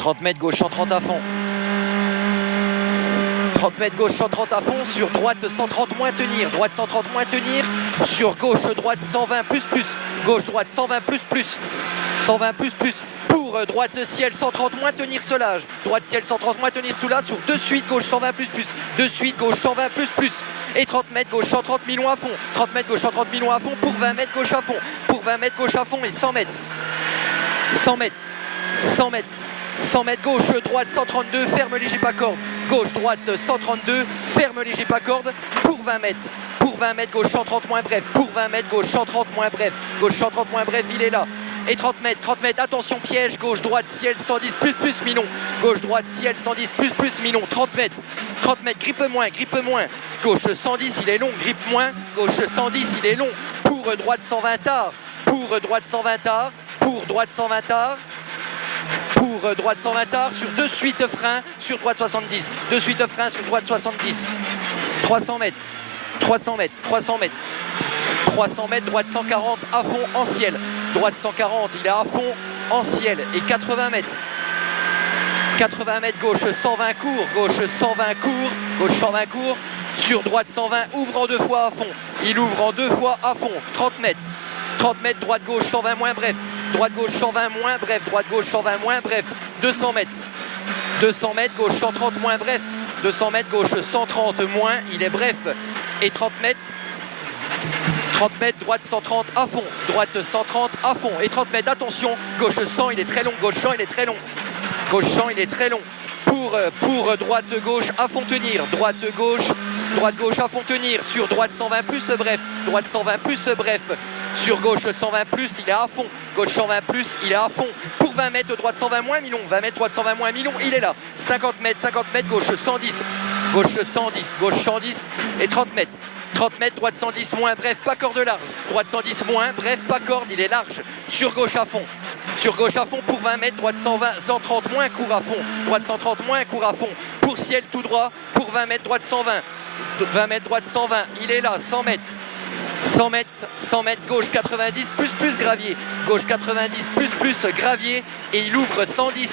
30 mètres gauche 130 à fond. 30 mètres gauche 130 à fond, sur droite 130 moins tenir, droite 130 moins tenir, sur gauche droite 120 plus plus, gauche droite 120 plus plus, 120 plus plus, pour droite ciel 130 moins tenir solage, droite ciel 130 moins tenir soulage, sur de suite gauche 120 plus plus, de suite gauche 120 plus plus, et 30 mètres gauche 130 millions à fond, 30 mètres gauche 130 millions à fond, pour 20 mètres gauche à fond, pour 20 mètres gauche à fond et 100 mètres, 100 mètres, 100 mètres. 100 mètres gauche, droite 132, ferme léger pas corde. Gauche, droite 132, ferme léger pas corde pour 20 mètres. Pour 20 mètres gauche 130 moins bref. Pour 20 mètres gauche 130 moins bref. Gauche 130 moins bref, il est là. Et 30 mètres, attention piège, gauche, droite, ciel 110 plus plus Minon. Gauche, droite, ciel 110 plus plus Minon. 30 mètres, grippe moins. Gauche 110, il est long, grippe moins. Gauche 110, il est long. Pour droite 120 tard. Pour droite 120 tard. Pour droite 120 tard. Pour droite 120 tard, sur de suite frein, sur droite 70. De suite frein, sur droite 70. 300 mètres, 300 mètres, 300 mètres. 300 mètres, droite 140 à fond en ciel. Droite 140, il est à fond en ciel. Et 80 mètres. 80 mètres, gauche 120 court, gauche 120 court, gauche 120 court. Sur droite 120, ouvre en deux fois à fond. Il ouvre en deux fois à fond. 30 mètres. 30 mètres, droite gauche 120 moins bref. Droite gauche 120 moins bref. Droite gauche 120 moins bref. 200 mètres. 200 mètres, gauche 130 moins bref. 200 mètres, gauche 130 moins. Il est bref. Et 30 mètres. 30 mètres, droite 130 à fond. Droite 130 à fond. Et 30 mètres, attention. Gauche 100, il est très long. Gauche 100, il est très long. Gauche 100, il est très long. Pour droite gauche à fond tenir. Droite gauche à fond tenir. Sur droite 120 plus bref. Droite 120 plus bref. Sur gauche 120 plus, il est à fond. Gauche 120 plus, il est à fond. Pour 20 mètres, droite 120 moins Milon. 20 mètres, droite 120 moins Milon, il est là. 50 mètres, gauche 110. Gauche 110, gauche 110 et 30 mètres. 30 mètres, droite 110 moins, bref, pas corde large. Droite 110 moins, bref, pas corde, il est large. Sur gauche à fond. Sur gauche à fond pour 20 mètres, droite 120, 130 moins, court à fond. Droite 130 moins, court à fond. Pour ciel tout droit, pour 20 mètres, droite 120. 20 mètres, droite 120, il est là, 100 mètres. 100 mètres, gauche 90 plus gravier. Gauche 90 plus gravier et il ouvre 110.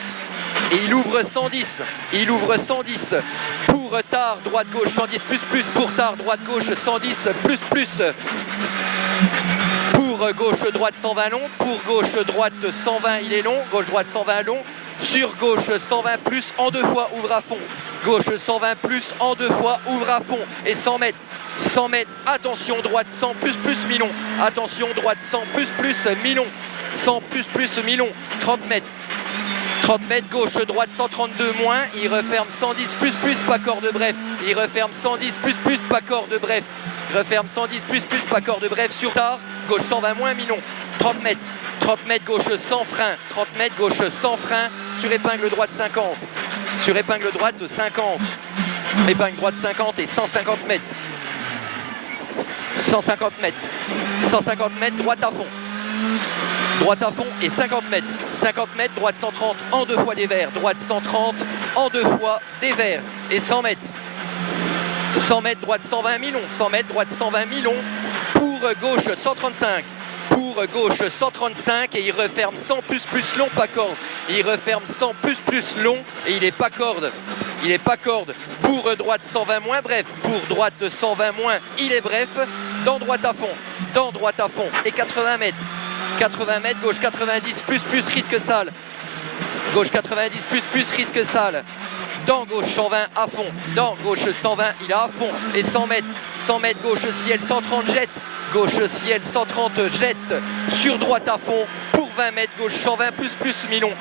Et il ouvre 110. Il ouvre 110. Pour tard, droite gauche 110 plus. Pour tard, droite gauche 110 plus. Pour gauche droite 120 long. Pour gauche droite 120 il est long. Gauche droite 120 long. Sur gauche 120 plus en deux fois ouvre à fond. Gauche 120 plus en deux fois ouvre à fond. Et 100 mètres. 100 mètres, attention droite 100 plus Milon. Attention droite 100 plus Milon. 100 plus Milon. 30 mètres. 30 mètres, gauche droite 132 moins. Il referme 110 plus pas corde bref. Il referme 110 plus pas corde bref. Il referme 110 plus pas corde bref sur tard. Gauche 120 moins Milon. 30 mètres. 30 mètres, gauche sans frein. 30 mètres, gauche sans frein. Sur épingle droite 50. Sur épingle droite 50. Épingle droite 50 et 150 mètres. 150 mètres. 150 mètres, droite à fond. Droite à fond et 50 mètres. 50 mètres, droite 130 en deux fois des verts. Droite 130 en deux fois des verts. Et 100 mètres. 100 mètres, droite 120 Milon. 100 mètres, droite 120 Milon. Pour gauche 135. Pour gauche 135 et il referme 100 plus long, pas corde. Il referme 100 plus long et il est pas corde. Il est pas corde. Pour droite 120 moins, bref. Pour droite 120 moins, il est bref. Dans droite à fond. Dans droite à fond. Et 80 mètres. 80 mètres, gauche 90 plus risque sale. Gauche 90 plus risque sale. Dans gauche 120 à fond. Dans gauche 120, il est à fond. Et 100 mètres. 100 mètres, gauche ciel 130 jette. Gauche ciel 130 jette. Sur droite à fond. Pour 20 mètres, gauche 120 plus Milon.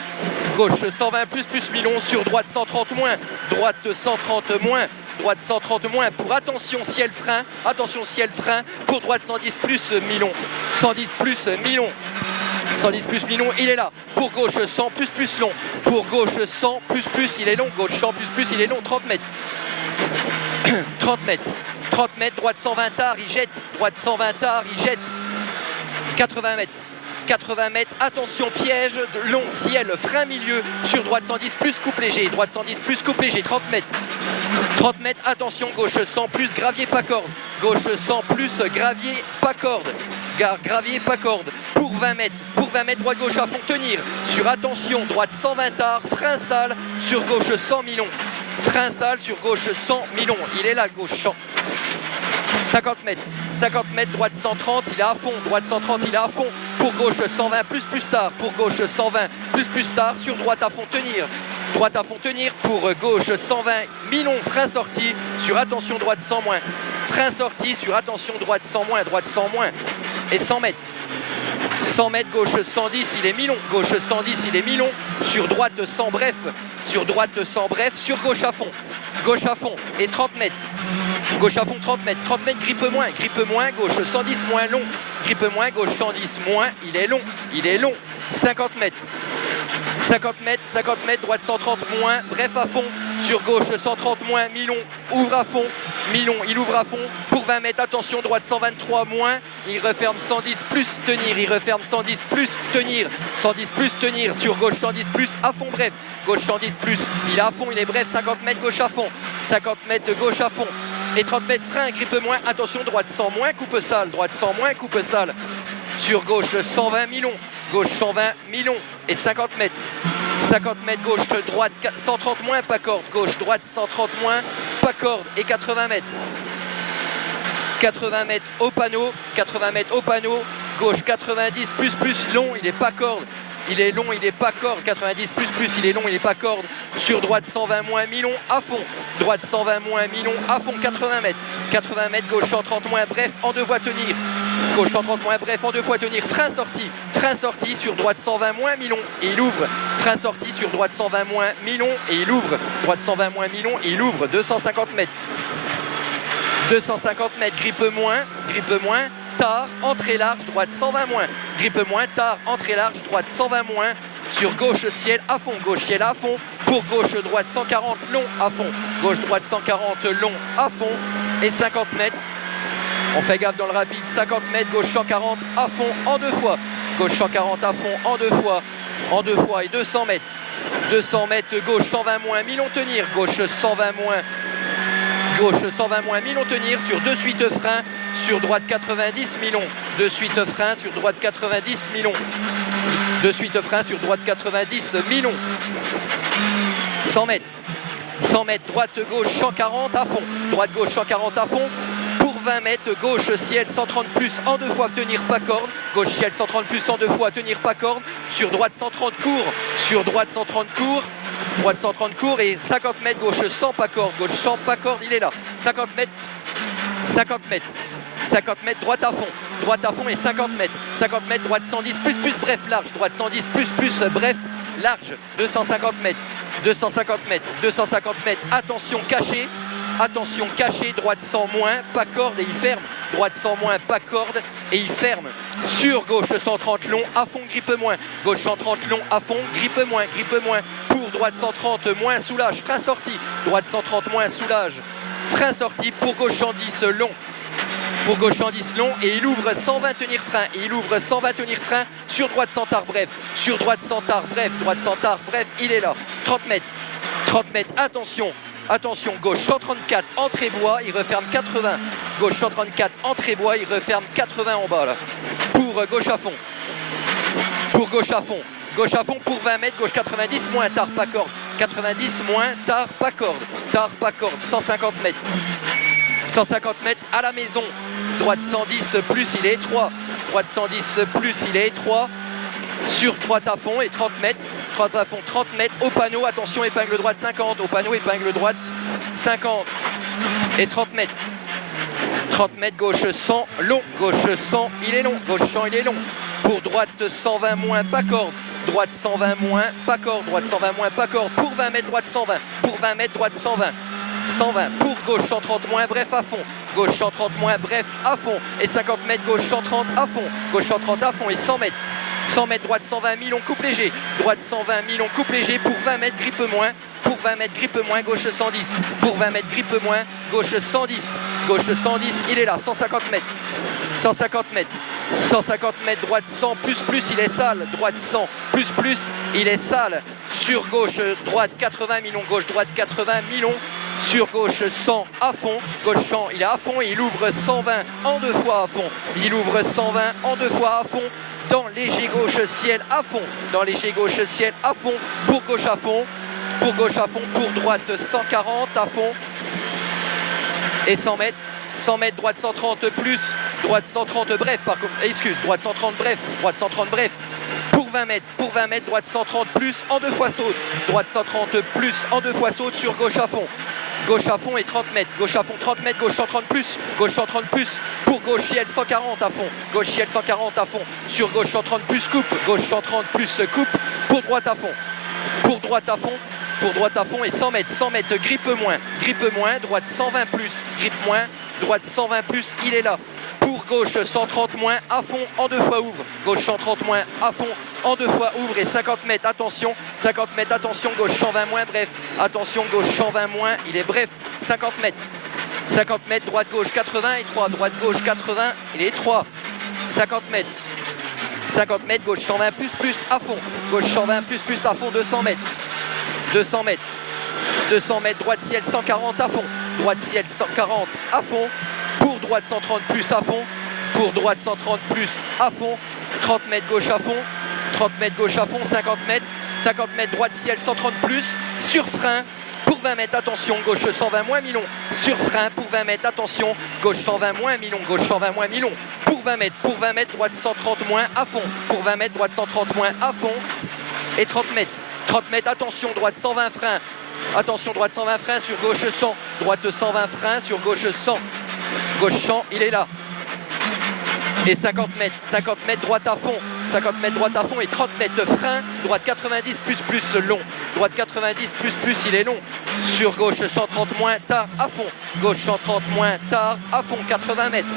Gauche 120 plus Milon. Sur droite 130 moins. Droite 130 moins. Droite 130 moins. Pour attention ciel frein. Attention ciel frein. Pour droite 110 plus Milon. 110 plus Milon. 110 plus Milon, il est là. Pour gauche 100 plus long. Pour gauche 100 plus il est long. Gauche 100 plus il est long. 30 mètres. 30 mètres. 30 mètres, droite 120 tard, il jette. Droite 120 tard, il jette. 80 mètres. 80 mètres, attention piège, long ciel, frein milieu. Sur droite 110 plus coupe léger. Droite 110 plus coupe léger. 30 mètres. 30 mètres, attention, gauche 100 plus, gravier pas corde. Gauche 100 plus, gravier pas corde. Gravier pas corde. Pour 20 mètres, droite gauche à fond, tenir. Sur attention, droite 120 tard, frein sale, sur gauche 100 milons. Frein sale, sur gauche 100 milons. Il est là, gauche 100. 50 mètres, droite 130, il est à fond, droite 130, il est à fond. Pour gauche 120 plus tard, pour gauche 120 plus tard, sur droite à fond, tenir. Droite à fond, tenir, pour gauche 120, milon, frein sorti, sur attention, droite 100 moins. Frein sorti, sur attention, droite 100 moins, et 100 mètres. 100 mètres, gauche 110, il est milon, gauche 110, il est milon, sur droite 100 bref, sur droite 100 bref, sur gauche à fond, et 30 mètres, gauche à fond 30 mètres, grippe moins, gauche 110 moins long, grippe moins, gauche 110 moins, il est long, 50 mètres, droite 130 moins, bref à fond, sur gauche 130 moins, milon, ouvre à fond, il ouvre à fond, pour 20 mètres, attention, droite 123 moins, il referme 110 plus, tenir, il referme 110 plus, tenir, 110 plus, tenir, sur gauche 110 plus, à fond bref, gauche 110 plus, il est à fond, il est bref, 50 mètres, gauche à fond, 50 mètres, gauche à fond, et 30 mètres, frein, grippe moins, attention, droite 100 moins, coupe sale, sur gauche 120 milons, gauche 120 milons, et 50 mètres, gauche droite 130 moins, pas corde, gauche droite 130 moins, pas corde, et 80 mètres. 80 mètres au panneau, gauche 90 plus long, il est pas corde, il est long, il est pas corde, 90 plus, il est long, il est pas corde, sur droite 120 moins milon, à fond, droite 120 moins milon, à fond, 80 mètres, gauche 130 moins, bref, en deux voies tenir, gauche 130 moins, bref, en deux fois tenir, frein sorti, sur droite 120 moins milon, et il ouvre, frein sorti, sur droite 120 moins milon, et il ouvre, droite 120 moins milon, et il ouvre, 250 mètres, grippe moins, tard, entrée large, droite 120 moins, grippe moins, tard, entrée large, droite 120 moins, sur gauche ciel à fond, pour gauche droite 140 long à fond, gauche droite 140 long à fond, et 50 mètres, on fait gaffe dans le rapide, 50 mètres, gauche 140 à fond en deux fois, gauche 140 à fond en deux fois, et 200 mètres, gauche 120 moins, milon tenir, gauche 120 moins, milon tenir, sur deux suites frein, sur droite 90 milon, deux suites frein, sur droite 90 milon, milon, 100 mètres, droite gauche 140 à fond, droite gauche 140 à fond, pour 20 mètres, gauche ciel 130 plus en deux fois, tenir pas corde, gauche ciel 130 plus en deux fois, tenir pas corde, sur droite 130 court, droite 130 court, et 50 mètres, gauche 100 pas corde, il est là, 50 mètres, droite à fond, et 50 mètres, droite 110 plus bref large, droite 110 plus bref large, 250 mètres, attention caché, droite 100 moins, pas corde, et il ferme, droite 100 moins, pas corde, et il ferme, sur gauche 130 long, à fond, grippe moins, gauche 130 long, à fond, grippe moins, pour droite 130 moins, soulage, frein sorti, droite 130 moins, soulage, frein sorti, pour gauche 110 long, et il ouvre 120 tenir frein, sur droite 100 tard bref, il est là, 30 mètres, attention, gauche 134, entrée bois, il referme 80, gauche 134, entrée bois, il referme 80 en bas là, pour gauche à fond, pour 20 mètres, gauche 90 moins, tard pas corde, 150 mètres, à la maison, droite 110 plus, il est étroit, sur droite à fond, et 30 mètres, au panneau, attention, épingle droite 50, et 30 mètres, gauche 100, long, il est long, pour droite 120 moins, pas corde, droite 120 moins, pas corde, pour 20 mètres, droite 120, pour gauche 130 moins, bref à fond, et 50 mètres, gauche 130 à fond, et 100 mètres, droite 120 milons, coupe léger, pour 20 mètres, grippe moins, gauche 110, pour 20 mètres, grippe moins, gauche 110, il est là, 150 mètres, droite 100 plus, il est sale, droite 100 plus, il est sale, sur gauche droite 80 milons, sur gauche 100 à fond, gauche 100, il est à fond et il ouvre 120 en 2 fois à fond, il ouvre 120 en 2 fois à fond, dans léger gauche ciel à fond, dans léger gauche ciel à fond, pour gauche à fond, pour gauche à fond, pour droite 140 à fond, et 100 mètres, droite 130 plus, droite 130 bref, par contre, droite 130 bref, pour 20 mètres, droite 130 plus, en 2 fois saute, droite 130 plus, en 2 fois saute sur gauche à fond et 30 mètres, gauche à fond 30 mètres, gauche 130 plus, pour gauche ciel 140 à fond, gauche ciel 140 à fond, sur gauche 130 plus coupe, gauche 130 plus coupe, pour droite à fond, et 100 mètres, grippe moins, droite 120 plus, grippe moins, droite 120 plus, il est là. Pour gauche 130 moins, à fond, en 2 fois ouvre, gauche 130 moins, à fond, en 2 fois ouvre, et 50 mètres, attention, gauche 120 moins, bref, attention, gauche 120 moins, il est bref, 50 mètres, droite gauche 80 et 3, droite gauche 80, il est 3, 50 mètres, gauche 120 plus, à fond, gauche 120 plus, à fond, 200 mètres, droite ciel 140 à fond, droite ciel 140 à fond, pour droite 130 plus à fond, pour droite 130 plus à fond, 30 mètres gauche à fond, 50 mètres, droite ciel 130 plus, sur frein, pour 20 mètres, attention, gauche 120 moins mi-long, sur frein, pour 20 mètres, attention, gauche 120 moins mi-long, pour 20 mètres, droite 130 moins à fond, pour 20 mètres, droite 130 moins à fond, et 30 mètres, attention, droite 120 frein, sur gauche 100, droite 120 frein, sur gauche 100, il est là, et 50 mètres, droite à fond, et 30 mètres de frein, droite 90 plus long, droite 90 plus, il est long, sur gauche 130 moins, tard à fond, gauche 130 moins, tard à fond, 80 mètres,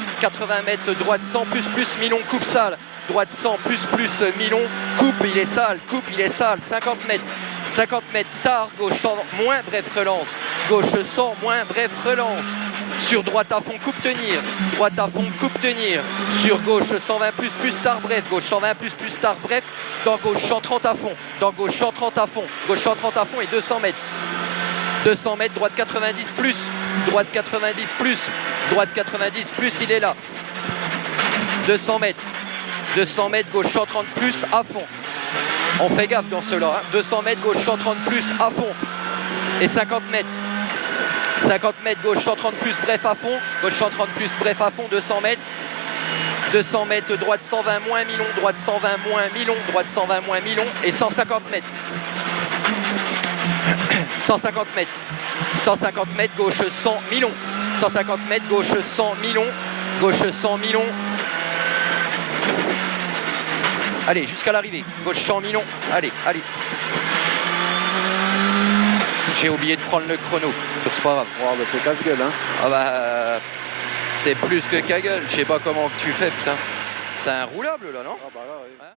droite 100 plus, mi-long, coupe sale, droite 100 plus, mi-long, coupe, il est sale, 50 mètres, tard, gauche 100 moins, bref, relance, gauche 100 moins, bref, relance, sur droite à fond, coupe tenir, sur gauche 120 plus, tard, bref, gauche 120 plus, tard, bref, dans gauche 130 à fond, et 200 mètres, droite 90 plus, il est là, 200 mètres, gauche 130 plus, à fond, on fait gaffe dans cela, 200 mètres, gauche 130 plus, à fond, et 50 mètres, gauche 130 plus, bref à fond, 200 mètres, droite 120 moins mi-long, droite 120 moins mi-long, et 150 mètres, 150 mètres, gauche 100 mi-long, 150 mètres, gauche 100 mi-long, allez, jusqu'à l'arrivée, gauche 100 mi-long, allez, j'ai oublié de prendre le chrono, c'est pas grave. Oh, bah c'est casse-gueule, hein. Ah bah, c'est plus que cagueule, je sais pas comment tu fais, putain. C'est un roulable là, non? Ah bah là, oui. Hein?